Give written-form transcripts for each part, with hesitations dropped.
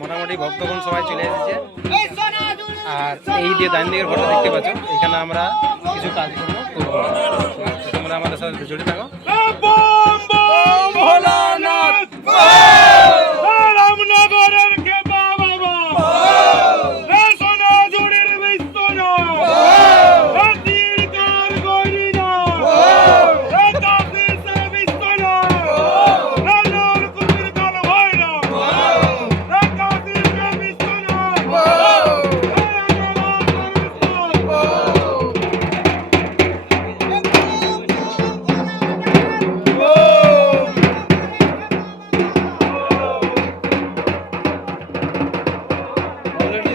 মোটামুটি ভক্তগণ সবাই চলে এসেছে। আর এই যে ডান দিকের ঘরটা দেখতে পাচ্ছ, এখানে আমরা কিছু কাজকর্ম করবো। তোমরা আমাদের সাথে জড়িয়ে থাকো।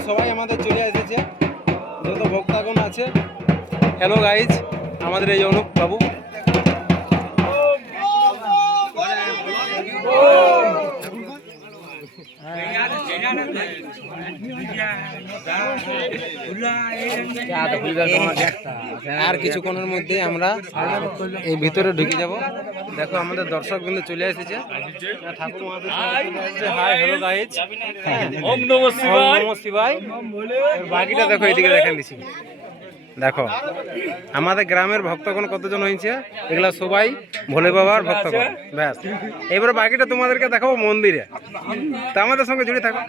সবাই আমাদের চলে এসেছে, যত ভক্তগণ আছে। হ্যালো গাইজ, আমাদের এই অনুপ বাবু। আর কিছুক্ষণের মধ্যে আমরা এই ভিতরে ঢুকে যাব। দেখো আমাদের দর্শক বিন্দু চলে এসেছে। ঠাকুর মহাদেব হাই হ্যালো গাইজ, ওম নমঃ শিবায়। বাকিটা দেখো, এদিকে দেখেন দিছি। দেখো আমাদের গ্রামের ভক্তগণ কতজন হয়েছে, এগুলা সবাই ভোলে বাবার ভক্তগণ। ব্যাস, এবারে বাকিটা তোমাদেরকে দেখাবো মন্দিরে। তা আমাদের সঙ্গে জুড়ে থাকো।